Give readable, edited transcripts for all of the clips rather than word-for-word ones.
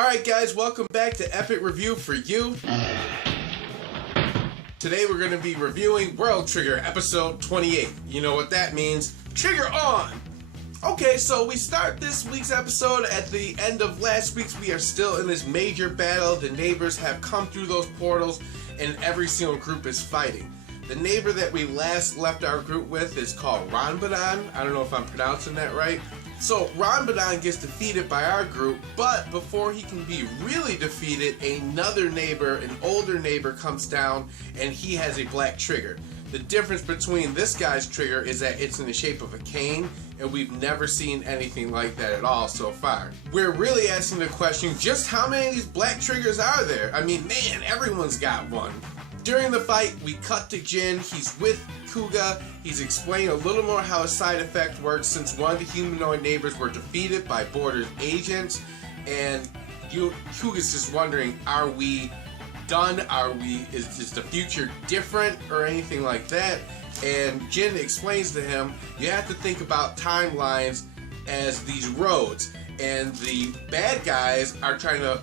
Alright guys, welcome back to Epic Review for You. Today we're going to be reviewing World Trigger episode 28. You know what that means. Trigger on! Okay, so we start this week's episode at the end of last week's. We are still in this major battle. The neighbors have come through those portals and every single group is fighting. The neighbor that we last left our group with is called Ranbadan. I don't know if I'm pronouncing that right. So Ranbadan gets defeated by our group, but before he can be really defeated, another neighbor, an older neighbor, comes down and he has a black trigger. The difference between this guy's trigger is that it's in the shape of a cane, and we've never seen anything like that at all so far. We're really asking the question, just how many of these black triggers are there? I mean, man, everyone's got one. During the fight, we cut to Jin. He's with Kuga. He's explained a little more how a side effect works since one of the humanoid neighbors were defeated by Border's agents. And Kuga's just wondering, are we done? Is the future different or anything like that? And Jin explains to him, you have to think about timelines as these roads. And the bad guys are trying to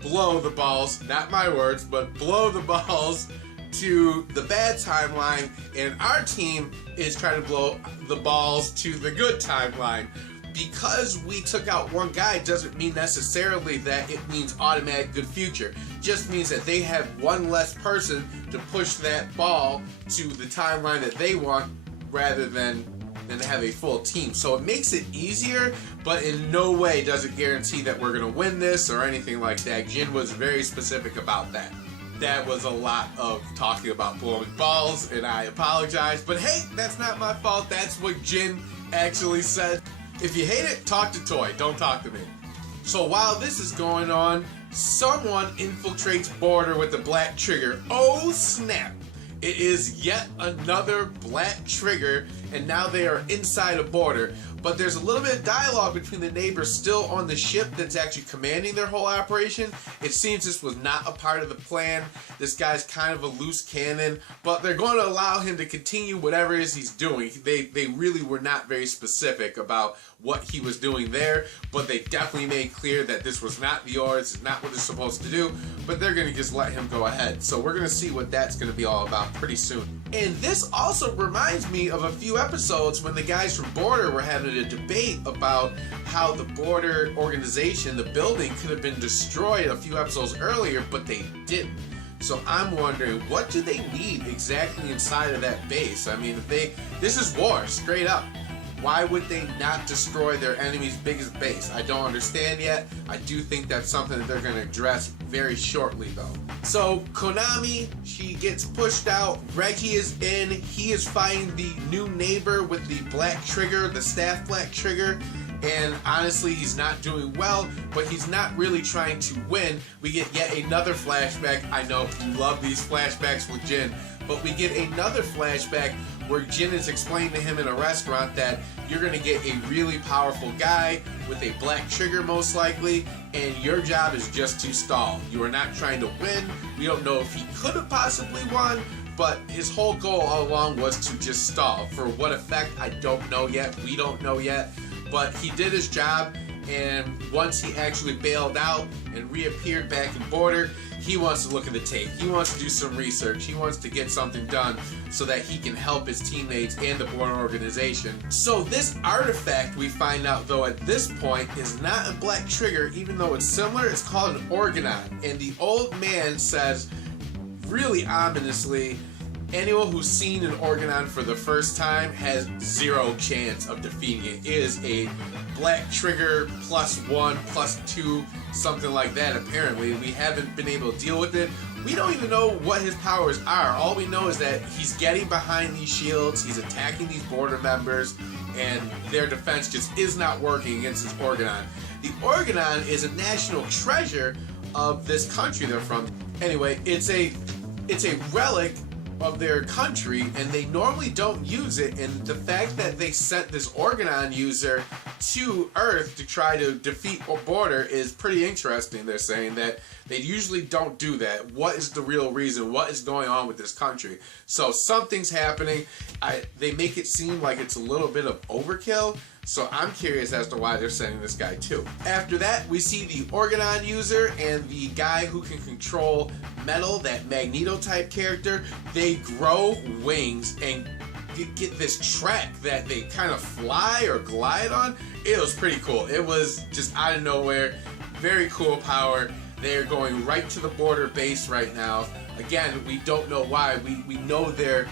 blow the balls, not my words, but blow the balls to the bad timeline, and our team is trying to blow the balls to the good timeline. Because we took out one guy doesn't mean necessarily that it means automatic good future. Just means that they have one less person to push that ball to the timeline that they want rather than have a full team. So it makes it easier, but in no way does it guarantee that we're going to win this or anything like that. Jin was very specific about that. That was a lot of talking about blowing balls, and I apologize, but hey, that's not my fault. That's what Jin actually said. If you hate it, talk to Toy. Don't talk to me. So while this is going on, someone infiltrates Border with the black trigger. Oh snap! It is yet another black trigger, and now they are inside a Border. But there's a little bit of dialogue between the neighbors still on the ship that's actually commanding their whole operation. It seems this was not a part of the plan. This guy's kind of a loose cannon, but they're going to allow him to continue whatever it is he's doing. They really were not very specific about what he was doing there, but they definitely made clear that this was not the orders, it's not what they're supposed to do, but they're going to just let him go ahead. So we're going to see what that's going to be all about pretty soon. And this also reminds me of a few episodes when the guys from Border were having a debate about how the Border organization, the building, could have been destroyed a few episodes earlier, but they didn't. So I'm wondering, what do they need exactly inside of that base? I mean, this is war, straight up. Why would they not destroy their enemy's biggest base? I don't understand yet. I do think that's something that they're going to address very shortly, though. So Konami, she gets pushed out. Reggie is in. He is fighting the new neighbor with the black trigger, the staff black trigger. And honestly, he's not doing well, but he's not really trying to win. We get yet another flashback. I know you love these flashbacks with Jin, but we get another flashback where Jin is explaining to him in a restaurant that you're going to get a really powerful guy with a black trigger most likely, and your job is just to stall. You are not trying to win. We don't know if he could have possibly won, but his whole goal all along was to just stall. For what effect, I don't know yet. We don't know yet. But he did his job, and once he actually bailed out and reappeared back in Border, he wants to look at the tape. He wants to do some research. He wants to get something done so that he can help his teammates and the Border organization. So this artifact, we find out though at this point, is not a black trigger, even though it's similar. It's called an organon. And the old man says, really ominously, anyone who's seen an organon for the first time has zero chance of defeating it. It is a black trigger +1, +2, something like that apparently. We haven't been able to deal with it. We don't even know what his powers are. All we know is that he's getting behind these shields, he's attacking these Border members, and their defense just is not working against this organon. The organon is a national treasure of this country they're from. Anyway, it's a relic of their country, and they normally don't use it, and the fact that they sent this organon user to Earth to try to defeat Border is pretty interesting. They're saying that they usually don't do that. What is the real reason? What is going on with this country? So something's happening. They make it seem like it's a little bit of overkill, So I'm curious as to why they're sending this guy too. After that, we see the Organon user and the guy who can control metal, that Magneto type character. They grow wings and get this track that they kind of fly or glide on. It was pretty cool. It was just out of nowhere. Very cool power. They're going right to the border base right now. Again, we don't know why. We know their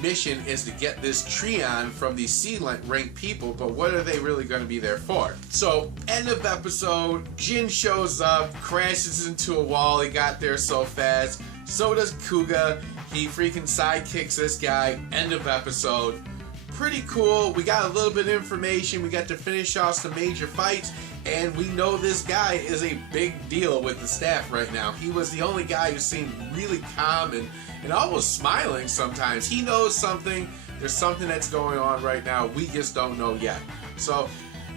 mission is to get this Treon from these C-rank people, but what are they really going to be there for? So, end of episode, Jin shows up, crashes into a wall. He got there so fast. So does Kuga. He freaking sidekicks this guy. End of episode. Pretty cool. We got a little bit of information. We got to finish off some major fights, and we know this guy is a big deal with the staff right now. He was the only guy who seemed really calm and almost smiling sometimes. He knows something. There's something that's going on right now. We just don't know yet. So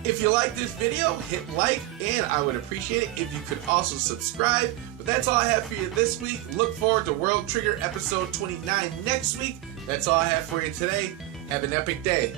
if you like this video, hit like, and I would appreciate it if you could also subscribe. But that's all I have for you this week. Look forward to World Trigger episode 29 next week. That's all I have for you today. Have an epic day.